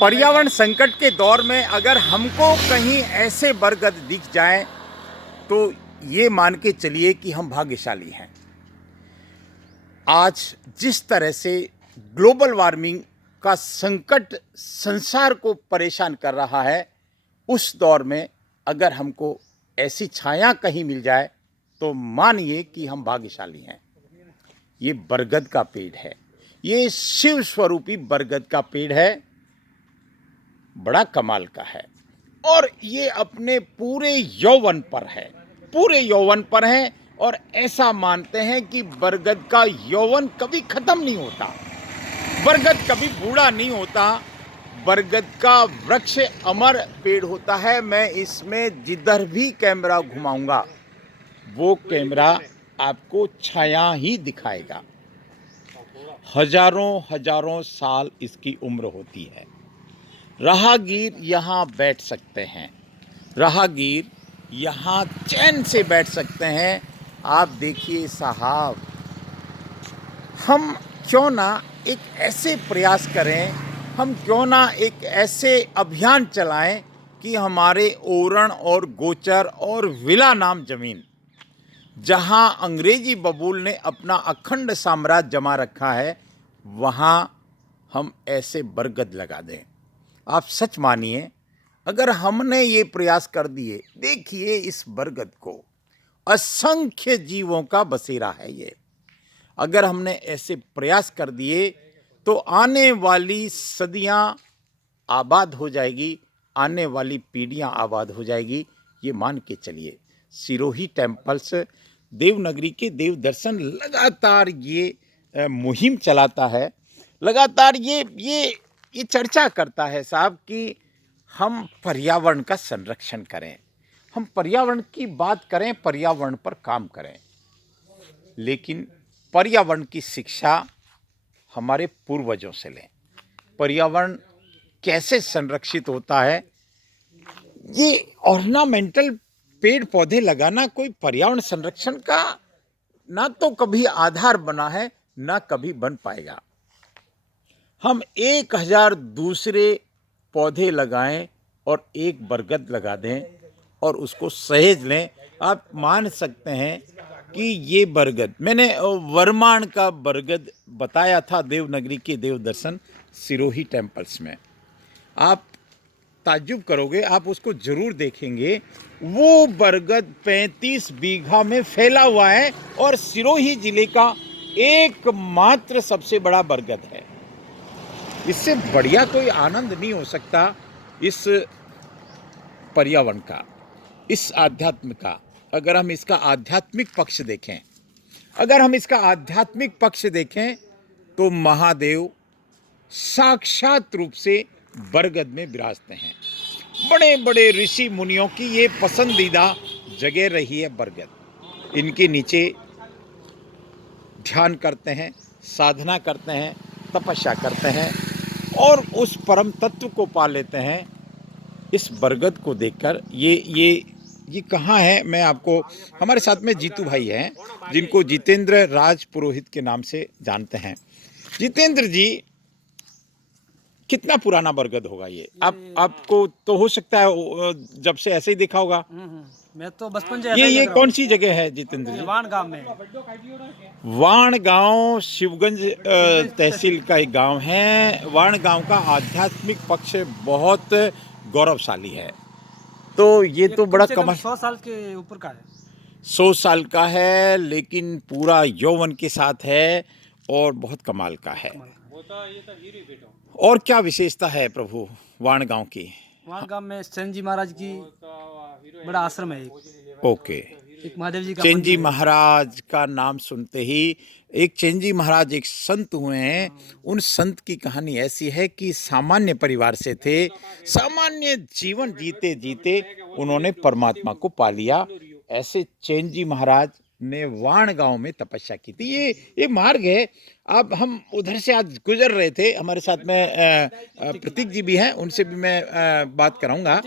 पर्यावरण संकट के दौर में अगर हमको कहीं ऐसे बरगद दिख जाएं तो ये मान के चलिए कि हम भाग्यशाली हैं। आज जिस तरह से ग्लोबल वार्मिंग का संकट संसार को परेशान कर रहा है, उस दौर में अगर हमको ऐसी छाया कहीं मिल जाए तो मानिए कि हम भाग्यशाली हैं। ये बरगद का पेड़ है, ये शिव स्वरूपी बरगद का पेड़ है, बड़ा कमाल का है और ये अपने पूरे यौवन पर है, पूरे यौवन पर है। और ऐसा मानते हैं कि बरगद का यौवन कभी खत्म नहीं होता, बरगद कभी बूढ़ा नहीं होता, बरगद का वृक्ष अमर पेड़ होता है। मैं इसमें जिधर भी कैमरा घुमाऊंगा वो कैमरा आपको छाया ही दिखाएगा। हजारों हजारों साल इसकी उम्र होती है। राहगीर यहाँ बैठ सकते हैं, राहगीर यहाँ चैन से बैठ सकते हैं। आप देखिए साहब, हम क्यों ना एक ऐसे प्रयास करें, हम क्यों ना एक ऐसे अभियान चलाएं कि हमारे ओरण और गोचर और विला नाम जमीन, जहां अंग्रेजी बबूल ने अपना अखंड साम्राज्य जमा रखा है, वहां हम ऐसे बरगद लगा दें। आप सच मानिए, अगर हमने ये प्रयास कर दिए, देखिए इस बरगद को, असंख्य जीवों का बसेरा है ये। अगर हमने ऐसे प्रयास कर दिए तो आने वाली सदियां आबाद हो जाएगी, आने वाली पीढ़ियां आबाद हो जाएगी, ये मान के चलिए। सिरोही टेम्पल्स देवनगरी के देव दर्शन लगातार ये मुहिम चलाता है, लगातार ये चर्चा करता है साहब कि हम पर्यावरण का संरक्षण करें, हम पर्यावरण की बात करें, पर्यावरण पर काम करें। लेकिन पर्यावरण की शिक्षा हमारे पूर्वजों से लें। पर्यावरण कैसे संरक्षित होता है, ये ऑर्नामेंटल पेड़ पौधे लगाना कोई पर्यावरण संरक्षण का ना तो कभी आधार बना है, ना कभी बन पाएगा। हम 1000 दूसरे पौधे लगाएं और एक बरगद लगा दें और उसको सहेज लें, आप मान सकते हैं कि ये बरगद, मैंने वर्माण का बरगद बताया था देवनगरी के देव दर्शन सिरोही टेम्पल्स में। आप ताज्जुब करोगे, आप उसको जरूर देखेंगे। वो बरगद 35 बीघा में फैला हुआ है और सिरोही जिले का एकमात्र सबसे बड़ा बरगद है। इससे बढ़िया कोई आनंद नहीं हो सकता इस पर्यावरण का, इस आध्यात्म का। अगर हम इसका आध्यात्मिक पक्ष देखें, अगर हम इसका आध्यात्मिक पक्ष देखें तो महादेव साक्षात रूप से बरगद में विराजते हैं। बड़े बड़े ऋषि मुनियों की ये पसंदीदा जगह रही है बरगद। इनके नीचे ध्यान करते हैं, साधना करते हैं, तपस्या करते हैं और उस परम तत्व को पा लेते हैं। इस बरगद को देखकर ये कहाँ है, मैं आपको, हमारे साथ में जीतू भाई हैं जिनको जितेंद्र राज पुरोहित के नाम से जानते हैं। जितेंद्र जी, कितना पुराना बरगद होगा ये? आपको तो हो सकता है जब से ऐसे ही देखा होगा। मैं तो बचपन से ये कौन सी जगह है जितेंद्र जी? वाण गांव में। वाण गांव शिवगंज तहसील का एक गांव है। वाण गांव का आध्यात्मिक पक्ष बहुत गौरवशाली है। तो ये तो बड़ा कमाल, 100 साल के ऊपर का है। 100 साल का है, लेकिन पूरा यौवन के साथ है और बहुत कमाल का है। और क्या विशेषता है प्रभु वाण गांव की? वाण गांव में चैन जी महाराज की बड़ा आश्रम है एक। ओके। एक महादेव जी का चैन जी मंदिर है। महाराज का नाम सुनते ही, एक चैन जी महाराज एक संत हुए हैं। उन संत की कहानी ऐसी है कि सामान्य परिवार से थे, सामान्य जीवन जीते जीते उन्होंने परमात्मा को पा लिया। ऐसे चैन जी महाराज ने वाण गांव में तपस्या की थी। ये मार्ग है। अब हम उधर से आज गुजर रहे थे, हमारे साथ में प्रतीक जी भी हैं, उनसे भी मैं बात कराऊंगा।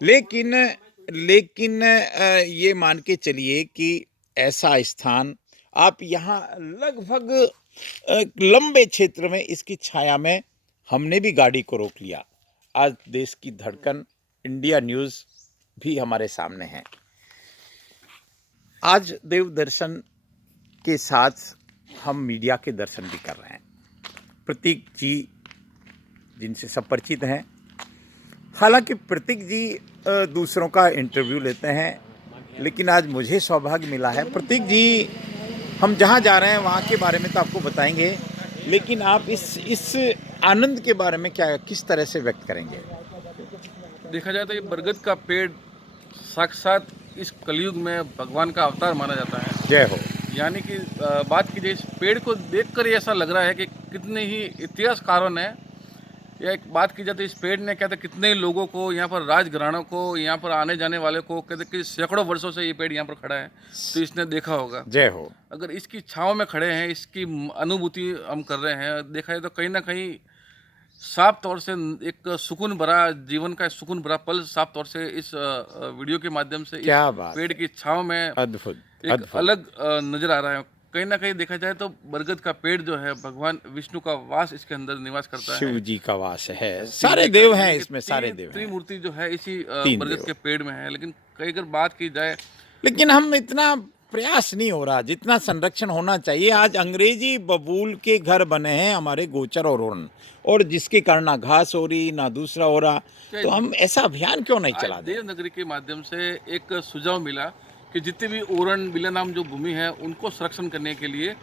लेकिन ये मान के चलिए कि ऐसा स्थान आप यहाँ लगभग लंबे क्षेत्र में इसकी छाया में हमने भी गाड़ी को रोक लिया। आज देश की धड़कन इंडिया न्यूज़ भी हमारे सामने है। आज देव दर्शन के साथ हम मीडिया के दर्शन भी कर रहे हैं। प्रतीक जी जिनसे सब परिचित हैं, हालांकि प्रतीक जी दूसरों का इंटरव्यू लेते हैं, लेकिन आज मुझे सौभाग्य मिला है। प्रतीक जी, हम जहाँ जा रहे हैं वहाँ के बारे में तो आपको बताएंगे, लेकिन आप इस आनंद के बारे में किस तरह से व्यक्त करेंगे? देखा जाए तो ये बरगद का पेड़ साक्षात इस कलयुग में भगवान का अवतार माना जाता है। जय हो। यानी कि बात की जाए इस पेड़ को देखकर ही ऐसा लग रहा है कि कितने ही इतिहासकारों ने, या एक बात की जाए तो इस पेड़ ने कहते कितने ही लोगों को, यहाँ पर राजघरानों को, यहाँ पर आने जाने वाले को, कहते कि सैकड़ों वर्षों से ये पेड़ यहाँ पर खड़ा है, तो इसने देखा होगा। जय हो। अगर इसकी छाँव में खड़े हैं, इसकी अनुभूति हम कर रहे हैं, देखा जाए तो कहीं ना कहीं साफ तौर से एक सुकून भरा जीवन का सुकून भरा पल साफ तौर से इस वीडियो के माध्यम से क्या इस बात पेड़ की छाँव में अद्भुत एक अलग नजर आ रहा है। कहीं ना कहीं देखा जाए तो बरगद का पेड़ जो है भगवान विष्णु का वास इसके अंदर निवास करता है। शिव जी का वास है, सारे देव हैं इसमें, सारे देव हैं। त्रिमूर्ति जो है इसी तीन बरगद देव। के पेड़ में है। लेकिन कई अगर बात की जाए, लेकिन हम इतना प्रयास नहीं हो रहा जितना संरक्षण होना चाहिए। आज अंग्रेजी बबूल के घर बने हैं हमारे गोचर और उड़न, और जिसके कारण ना घास हो रही ना दूसरा हो रहा, तो हम ऐसा अभियान क्यों नहीं चला आज दें? देवनगरी के माध्यम से एक सुझाव मिला कि जितने भी ओरण बिला नाम जो भूमि है उनको संरक्षण करने के लिए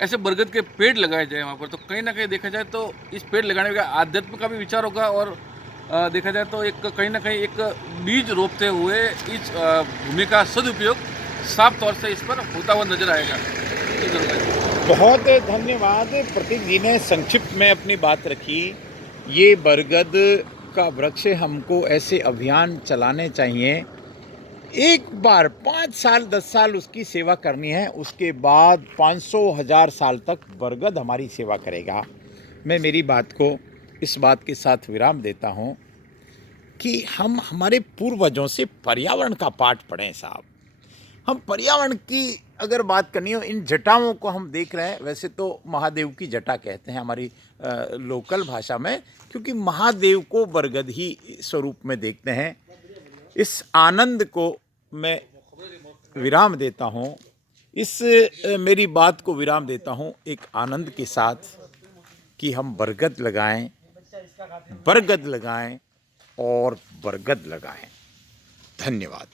ऐसे बरगद के पेड़ लगाए जाए वहाँ पर। तो कहीं ना कहीं देखा जाए तो इस पेड़ लगाने का आध्यात्म का भी विचार होगा, और देखा जाए तो एक कहीं ना कहीं एक बीज रोपते हुए इस भूमि का सदुपयोग साफ तौर से इस पर होता हुआ नजर आएगा। बहुत धन्यवाद। प्रतीक जी ने संक्षिप्त में अपनी बात रखी। ये बरगद का वृक्ष, हमको ऐसे अभियान चलाने चाहिए। एक बार 5 साल 10 साल उसकी सेवा करनी है, उसके बाद 500,000 साल तक बरगद हमारी सेवा करेगा। मैं मेरी बात को इस बात के साथ विराम देता हूँ कि हम हमारे पूर्वजों से पर्यावरण का पाठ पढ़ें साहब। हम पर्यावरण की अगर बात करनी हो, इन जटाओं को हम देख रहे हैं, वैसे तो महादेव की जटा कहते हैं हमारी लोकल भाषा में, क्योंकि महादेव को बरगद ही स्वरूप में देखते हैं। इस आनंद को मैं विराम देता हूँ, मेरी बात को विराम देता हूँ एक आनंद के साथ कि हम बरगद लगाएं और बरगद लगाएं। धन्यवाद।